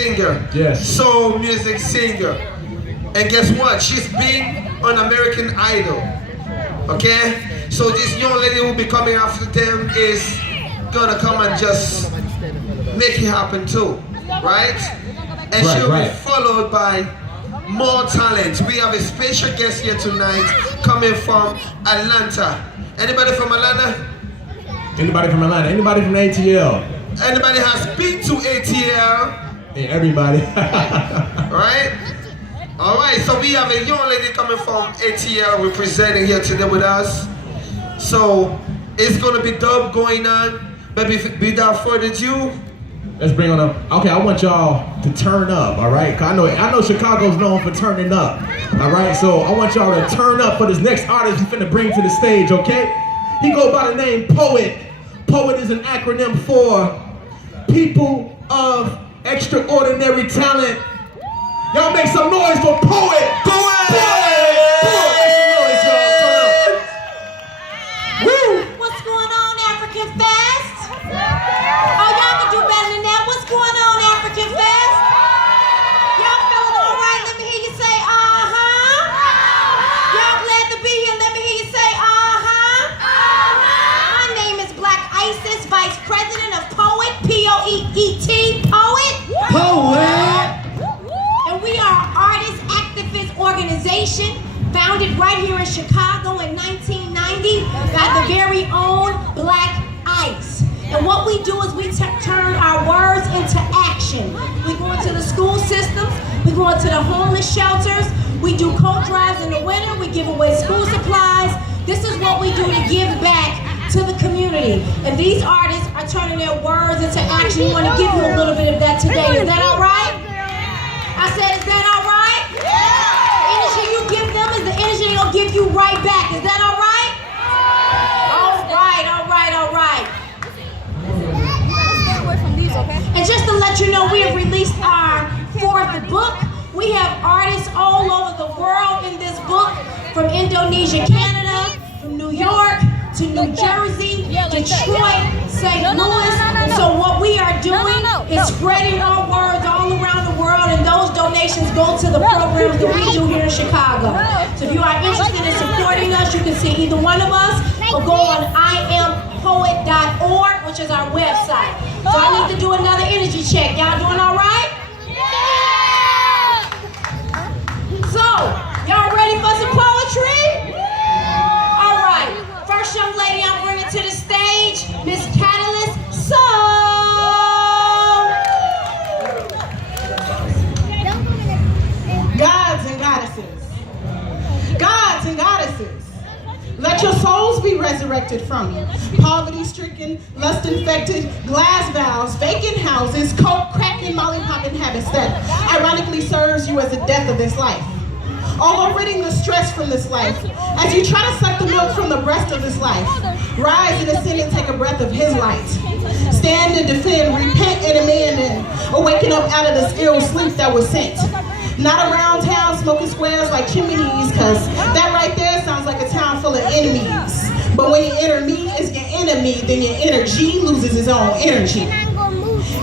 singer, Yes. soul music singer. And guess what? She's been on American Idol. Okay? So this young lady who will be coming after them is gonna come and just make it happen too. Right? And she'll be followed by more talent. We have a special guest here tonight coming from Atlanta. Anybody from Atlanta? Anybody from Atlanta? Anybody from ATL? Anybody has been to ATL? Hey, everybody. Right? Alright, so we have a young lady coming from ATL representing here today with us. So it's gonna be dope going on. But without further ado, let's bring on up. Okay, I want y'all to turn up, all right? 'Cause I know Chicago's known for turning up, all right? So I want y'all to turn up for this next artist we're finna bring to the stage, okay? He go by the name P.O.E.T. P.O.E.T is an acronym for People of Extraordinary Talent. Y'all make some noise for P.O.E.T. P.O.E.T. Woo! What's going on, African Fest? Oh, y'all can do better than that. What's going on, African Fest? Y'all feeling all right? Let me hear you say, uh-huh. Y'all glad to be here? Let me hear you say, uh-huh. My name is BLAQ Isis, Vice President of P.O.E.T, P.O.E.T, P.O.E.T. And we are an artist activist organization founded right here in Chicago in 1990 by the very own BLAQ Ice. And what we do is we turn our words into action. We go into the school systems, we go into the homeless shelters, we do coat drives in the winter, we give away school supplies. This is what we do to give back to the community. And these artists are turning their words into action. We want to give you a little bit of that today. Is that all right? I said, is that all right? The energy you give them is the energy they'll give you right back. Is that all right? All right, all right, all right. And just to let you know, we have released our 4th book. We have artists all over the world in this book, from Indonesia, Canada, from New York to New Jersey, Detroit, St. Louis. And so what we are doing is spreading our words all around the world, and those donations go to the programs that we do here in Chicago. So if you are interested in supporting us, you can see either one of us or go on IamPoet.org, which is our website. So I need to do another energy check. Y'all doing all right? So, y'all ready for some poetry? All right. First young lady I'm bringing to the stage, Miss Catalyst Soul. Gods and goddesses. Gods and goddesses. Let your souls be resurrected from you. Poverty-stricken, lust-infected, glass valves, vacant houses, coke, cracking, molly-popping habits that ironically serves you as the death of this life. Although ridding the stress from this life, as you try to suck the milk from the breast of this life, rise and ascend and take a breath of his light. Stand and defend, repent and amend, and awaken up out of this ill sleep that was sent. Not around town smoking squares like chimneys, cause that right there sounds like a town full of enemies. But when your inner me is your enemy, then your inner G loses its own energy.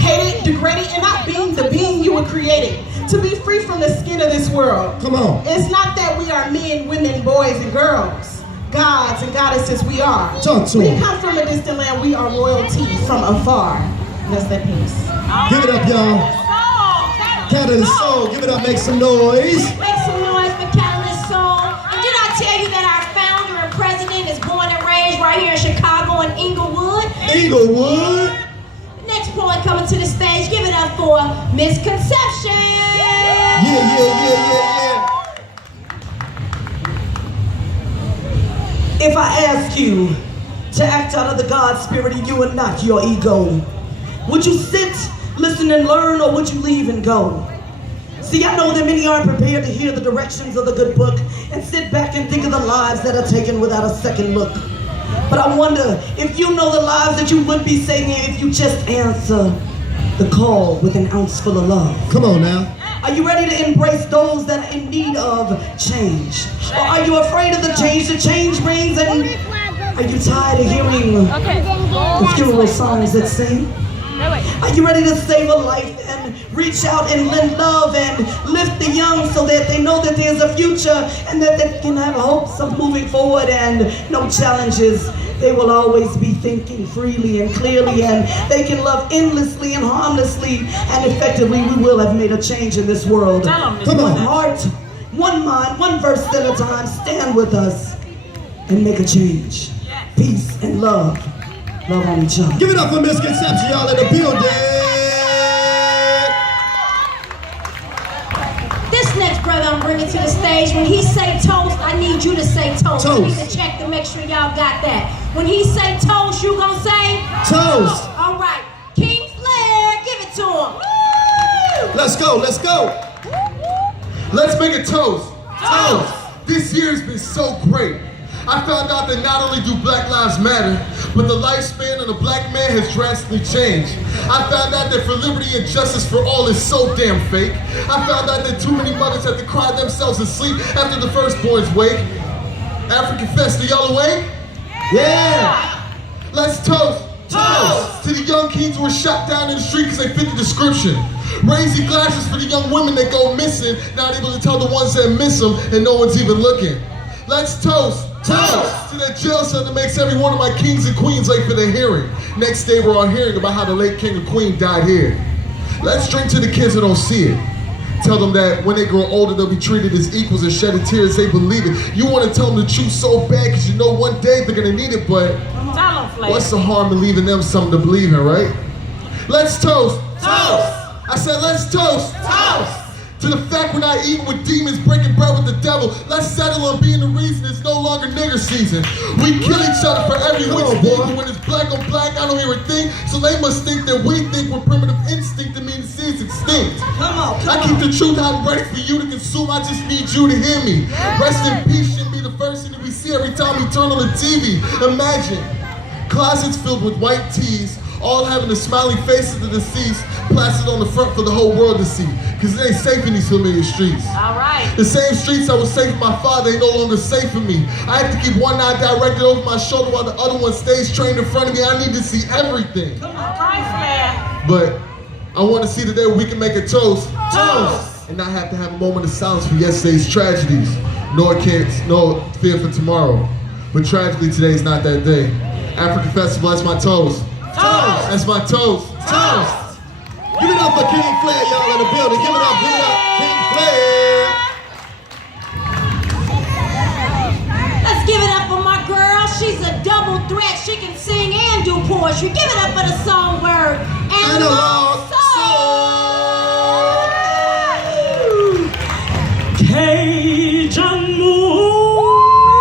Hated, degraded, and not being the being you were created. To be free from the skin of this world. Come on. It's not that we are men, women, boys, and girls. Gods and goddesses we are. Talk to we him. come from a distant land, we are royalty from afar. That's that piece. Give it up, y'all. Catalyst Soul, give it up, make some noise. Make some noise for Catalyst Soul. And did I tell you that our founder and president is born and raised right here in Chicago in Inglewood? Inglewood. Next poet coming to the stage, give it up for Miss Conception. Yeah. If I ask you to act out of the God spirit in you and not your ego, would you sit, listen, and learn, or would you leave and go? See, I know that many aren't prepared to hear the directions of the good book and sit back and think of the lives that are taken without a second look. But I wonder if you know the lives that you would be saving if you just answer the call with an ounce full of love. Come on now. Are you ready to embrace those that are in need of change? Or are you afraid of the change brings? And are you tired of hearing the funeral songs that sing? Are you ready to save a life and and reach out and lend love and lift the young so that they know that there's a future and that they can have hopes of moving forward and no challenges. They will always be thinking freely and clearly, and they can love endlessly and harmlessly, and effectively we will have made a change in this world. Come on. Heart, one mind, one verse at a time. Stand with us and make a change. Peace and love. Love on each other. Give it up for Misconception, y'all in the building. This next brother I'm bringing to the stage, when he say toast, I need you to say toast. I need to check to make sure y'all got that. When he say toast, you gonna say? Toast. All right. King Flair, give it to him. Let's go, let's go. Let's make a toast. Toast. This year's been so great. I found out that not only do Black Lives Matter, but the lifespan of a black man has drastically changed. I found out that for liberty and justice for all is so damn fake. I found out that too many mothers have to cry themselves to sleep after the firstborn's wake. African Fest, are y'all awake? Yeah. Let's toast. Toast to the young kings who were shot down in the street because they fit the description. Raising glasses for the young women that go missing, not able to tell the ones that miss them and no one's even looking. Let's toast. Toast to that jail cell that makes every one of my kings and queens late for their hearing. Next day we're all hearing about how the late king and queen died here. Let's drink to the kids who don't see it. Tell them that when they grow older they'll be treated as equals and shedding tears they believe it. You want to tell them the truth so bad because you know one day they're going to need it, but what's the harm in leaving them something to believe in, right? Let's toast. Toast. I said let's toast. Toast. To the fact we're not eating with demons, breaking bread with the devil. Let's settle on being the reason it's no longer nigger season. We kill each other for every which thing, but when it's black on black, I don't hear a thing. So they must think that we think we're primitive instinct and mean to see it's extinct. Come on, come I keep the truth out ready for you to consume. I just need you to hear me. Rest in peace should be the first thing that we see every time we turn on the TV. Imagine closets filled with white tees, all having the smiley faces of the deceased plastered on the front for the whole world to see. Because it ain't safe in these familiar streets. All right. The same streets that was safe for my father ain't no longer safe for me. I have to keep one eye directed over my shoulder while the other one stays trained in front of me. I need to see everything. All right, Flair. But I want to see the day where we can make a toast. Toast! And not have to have a moment of silence for yesterday's tragedies. Nor fear for tomorrow. But tragically today is not that day. African Festival, that's my toast. Toast! That's my toast. Toast. Give it up for King Flair, y'all in the building. Give it up, King Flair. Let's give it up for my girl. She's a double threat. She can sing and do poetry. Give it up for the songbird. Analog Soul. Cajun moon,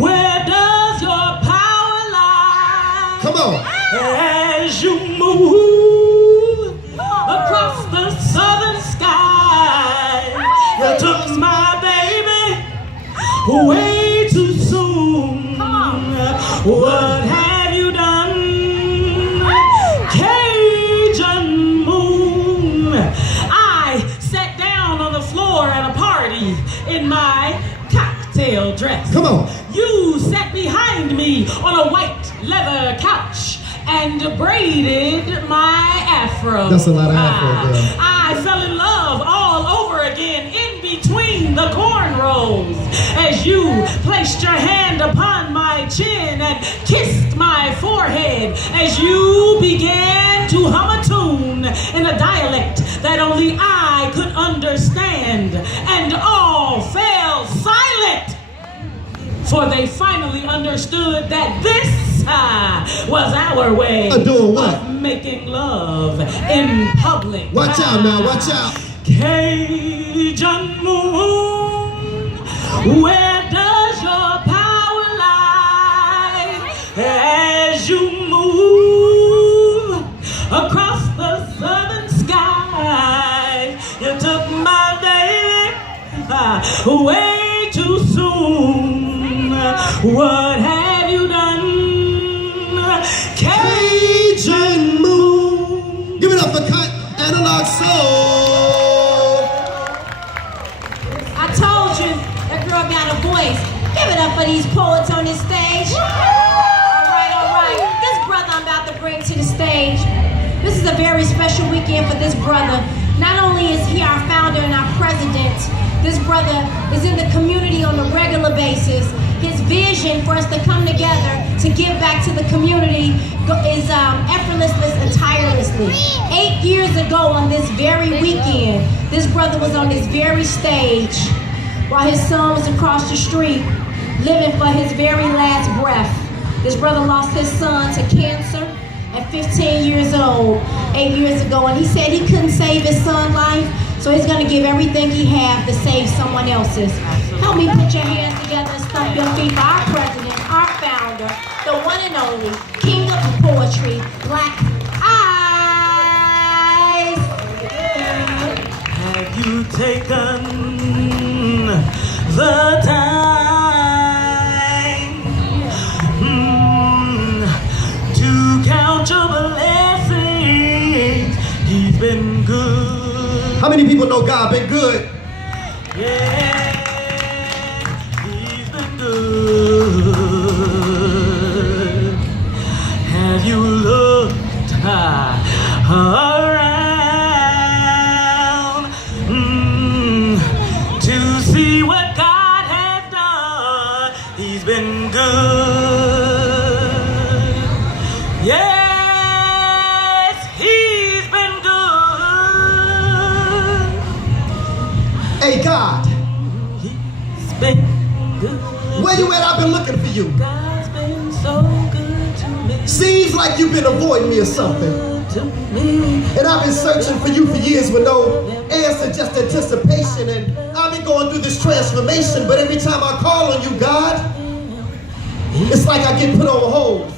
where does your power lie? Come on. As you move across the southern sky, you took my baby way too soon. What have you done, Cajun moon? I sat down on the floor at a party in my cocktail dress. Come on. You sat behind me on a white leather couch and braided my afro. That's a lot of afro, girl. I fell in love all over again in between the cornrows as you placed your hand upon my chin and kissed my forehead as you began to hum a tune in a dialect that only I could understand, and all fell silent. For they finally understood that this was our way of doing what? Of making love in public. Watch out now, watch out. Cajun moon, where does your power lie? As you move across the southern sky, you took my baby way too soon. What have you done, Cajun moon? Give it up for Analog Soul. I told you that girl got a voice. Give it up for these poets on this stage. All right. This brother I'm about to bring to the stage, This is a very special weekend for this brother. Not only is he our founder and our president, this brother is in the community on a regular basis. His vision for us to come together to give back to the community is effortlessly and tirelessly. 8 years ago on this very weekend, this brother was on this very stage while his son was across the street living for his very last breath. This brother lost his son to cancer at 15 years old 8 years ago, and he said he couldn't save his son's life, so he's going to give everything he has to save someone else's. Help me put your hands together and stomp your feet for our president, our founder, the one and only king of poetry, Black Eyes. Have you taken the time to count your blessings? He's been good. How many people know God been good? Yeah, he's been good. Have you looked around to see what God has done? He's been good. Yes, he's been good. Hey, God, He's been good. where you at? I've been looking for you. God's been so good to me. Seems like you've been avoiding me or something. To me. And I've been searching for you for years with no answer, just anticipation. And I've been going through this transformation, but every time I call on you, God, it's like I get put on hold.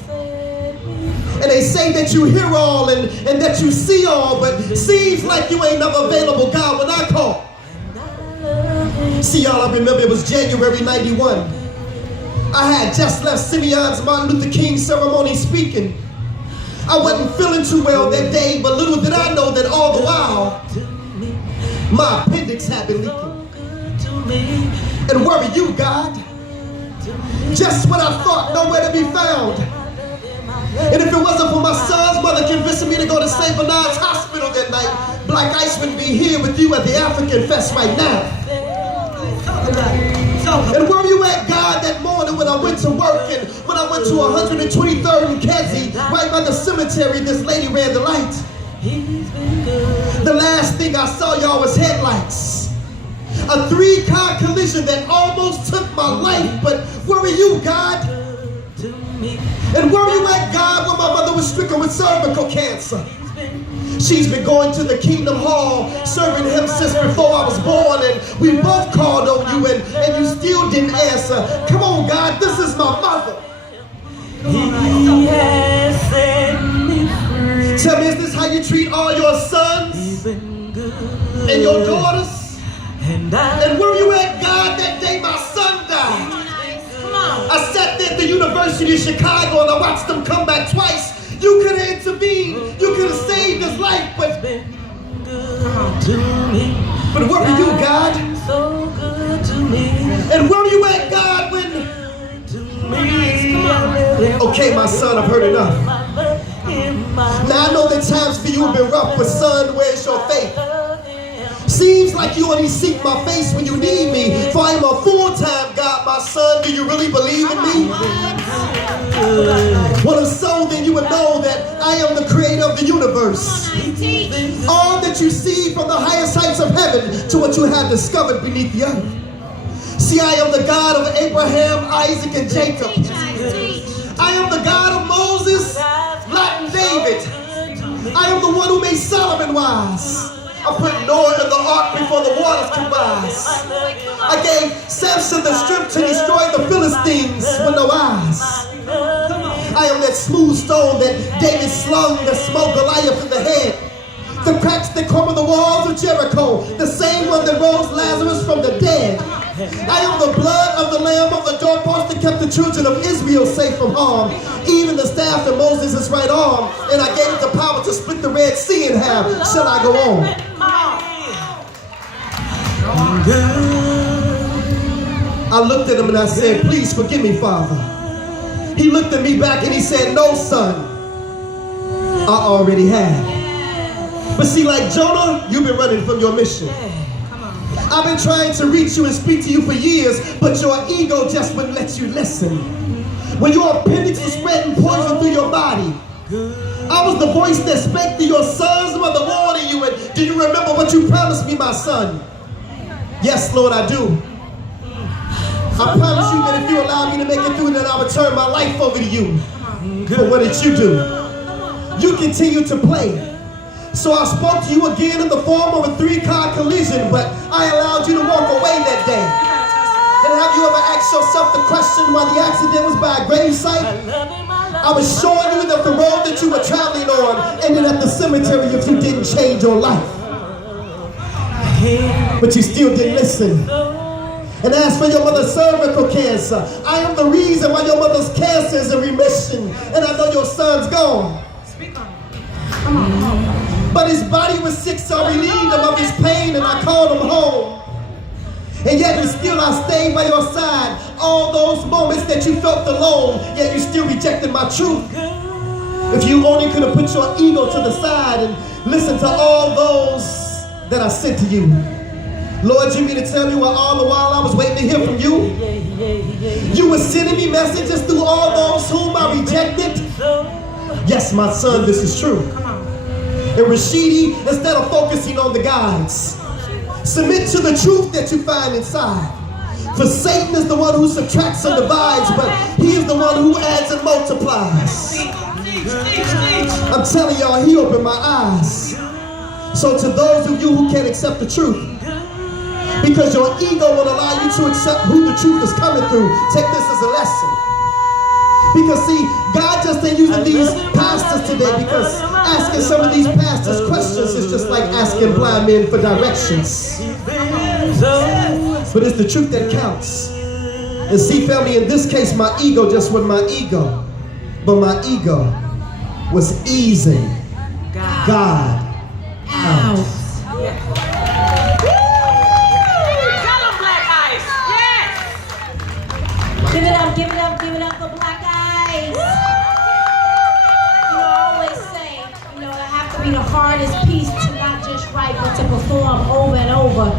And they say that you hear all and that you see all, but seems like you ain't never available, God, when I call. See, y'all, I remember it was January 91. I had just left Simeon's Martin Luther King ceremony speaking. I wasn't feeling too well that day, but little did I know that all the while, my appendix had been leaking. And where were you, God? Just when I thought nowhere to be found. And if it wasn't for my son's mother convincing me to go to St. Bernard's Hospital that night, Black Ice wouldn't be here with you at the African Fest right now. And where were you at, God, that morning when I went to work and when I went to 123rd and Kedzie, right by the cemetery, this lady ran the light. The last thing I saw, y'all, was headlights. A 3-car collision that almost took my life, but where were you, God? And where were you at, God, when my mother was stricken with cervical cancer? She's been going to the Kingdom Hall, serving him since before I was born, and we both called on you, and you still didn't answer. Come on, God, this is my mother. He has set me free. Tell me, is this how you treat all your sons and your daughters? And where were you at, God, that day my son died? I sat there at the University of Chicago and I watched them come back twice. You could have intervened. You could have saved his life, but where were you, God? so good to me. And where were you at, God, when... Okay, my son, I've heard enough. Now I know that times for you have been rough, but son, where's your faith? Seems like you only seek my face when you need me, for I am a full-time God, my son. Do you really believe in me? Well, if so, then you would know that I am the creator of the universe. All that you see from the highest heights of heaven to what you have discovered beneath the earth. See, I am the God of Abraham, Isaac, and Jacob. I am the God of Moses, Lot, and David. I am the one who made Solomon wise. I put Noah in the ark before the waters could rise. I gave Samson the strength to destroy the Philistines with no eyes. I am that smooth stone that David slung that smote Goliath in the head. The cracks that cover the walls of Jericho, the same one that rose Lazarus from the dead. I am the blood of the lamb of the doorpost that kept the children of Israel safe from harm. Even the staff in Moses' right arm, and I gave it the power to split the Red Sea in half. Shall I go on? I looked at him and I said, please forgive me, Father. He looked at me back and he said, no, son, I already have. But see, like Jonah, you've been running from your mission. I've been trying to reach you and speak to you for years, but your ego just wouldn't let you listen. When your appendix was spreading poison through your body, I was the voice that spake to your sons mother warning you. And do you remember what you promised me, my son? Yes, Lord, I do. I promise you that if you allow me to make it through, then I will turn my life over to you. But what did you do? You continue to play. So I spoke to you again in the form of a 3-car collision, but I allowed you to walk away that day. And have you ever asked yourself the question why the accident was by a gravesite? I was showing you that the road that you were traveling on ended at the cemetery if you didn't change your life. But you still didn't listen. And as for your mother's cervical cancer, I am the reason why your mother's cancer is in remission. And I know your son's gone. Speak on it. Come on. But his body was sick, so I relieved him of his pain and I called him home. And yet and still I stayed by your side. All those moments that you felt alone, yet you still rejected my truth. If you only could have put your ego to the side and listened to all those that I sent to you. Lord, you mean to tell me all the while I was waiting to hear from you? You were sending me messages through all those whom I rejected? Yes, my son, this is true. And Rashidi, instead of focusing on the guides, submit to the truth that you find inside. For Satan is the one who subtracts and divides, but he is the one who adds and multiplies. I'm telling y'all, he opened my eyes. So to those of you who can't accept the truth, because your ego will allow you to accept who the truth is coming through, take this as a lesson. Because see, God just ain't using these pastors today, because asking some of these pastors questions is just like asking blind men for directions. But it's the truth that counts. And see, family, in this case, my ego just wasn't my ego, but my ego was easing God out. Give it up, give it up, give it up for Black Eyes. You know, I always say, you know, it have to be the hardest piece to not just write, but to perform over and over.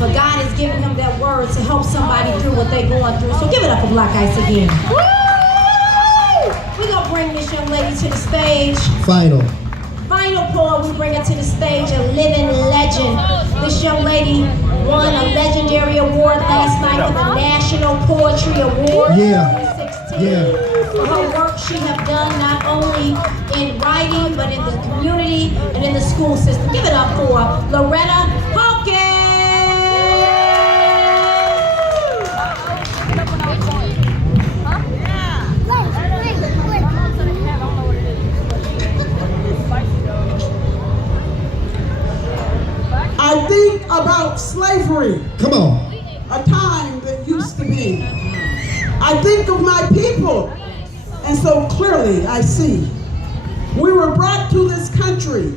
But God has given them that word to help somebody through what they're going through. So give it up for Black Eyes again. We're going to bring this young lady to the stage. Final poet, we bring her to the stage, a living legend. This young lady won a legendary award last night for the National Poetry Award 2016. For her work she have done not only in writing, but in the community and in the school system. Give it up for Loretta Hawkins. I think about slavery. Come on. A time that used to be. I think of my people, and so clearly I see. We were brought to this country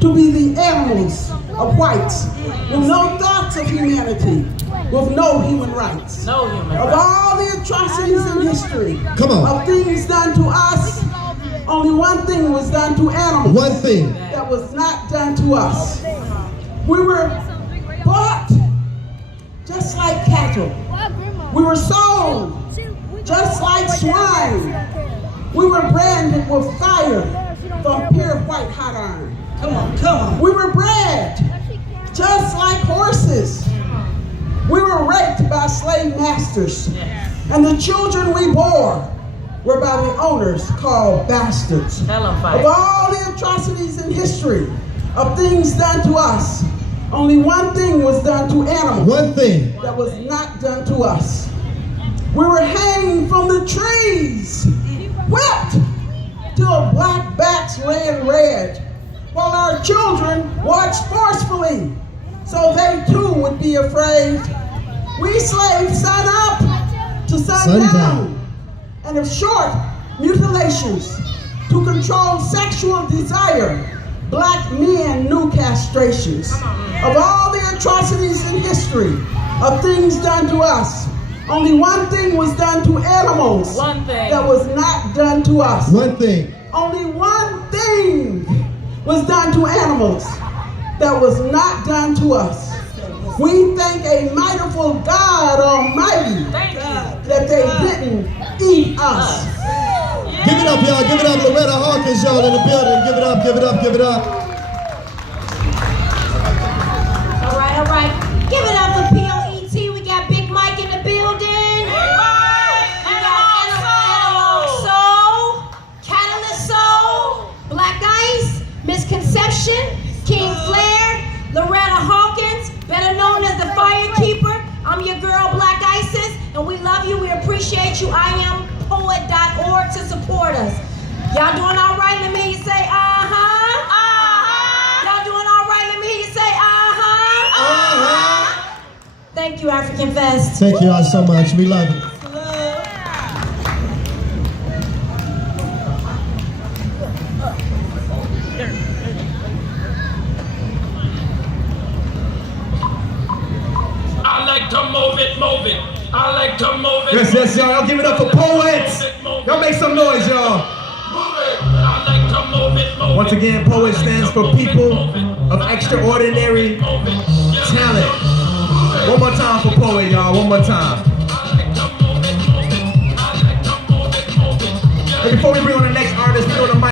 to be the animals of whites, with no thoughts of humanity, with no human rights. No human Of rights. all the atrocities in history, Come on. of things done to us, only one thing was done to animals. One thing. That was not done to us. We were bought just like cattle. We were sold just like swine. We were branded with fire from pure white hot iron. Come on, come on. We were bred just like horses. We were raped by slave masters. And the children we bore were by the owners called bastards. Tell 'em, Of fight. all the atrocities in history, of things done to us, only one thing was done to animals. One thing. That was not done to us. We were hanged from the trees, whipped till black backs ran red, while our children watched forcefully, so they too would be afraid. We slaves sun up to sundown, and of short mutilations to control sexual desire. Black men knew castrations. Of all the atrocities in history, of things done to us, only one thing was done to animals. One thing. That was not done to us. One thing. Only one thing was done to animals that was not done to us. We thank a mightiful God Almighty that they didn't eat us. Give it up, y'all. Give it up. Loretta Hawkins, y'all, in the building. Give it up, give it up, give it up. All right. Give it up for P.O.E.T. We got Big Mike in the building. We got Analog Soul, Catalyst Soul, Black Ice, Misconception, King Flair, Loretta Hawkins, better known as the Firekeeper. I'm your girl, Black Isis, and we love you. We appreciate you. I am P.O.E.T.org to support us. Y'all doing all right? Let me hear you say, uh-huh. Uh-huh. Y'all doing all right? Let me hear you say, uh-huh. Uh-huh. Thank you, African Fest. Thank you all so much. We love you. I like to move it, move it. I like to move it. Yes, y'all. Y'all give it up for P.O.E.T. Y'all make some noise, y'all. I like to move it, move it. Once again, P.O.E.T. stands for People of Extraordinary Talent. One more time for P.O.E.T., y'all. One more time. And before we bring on the next artist, we on the mic.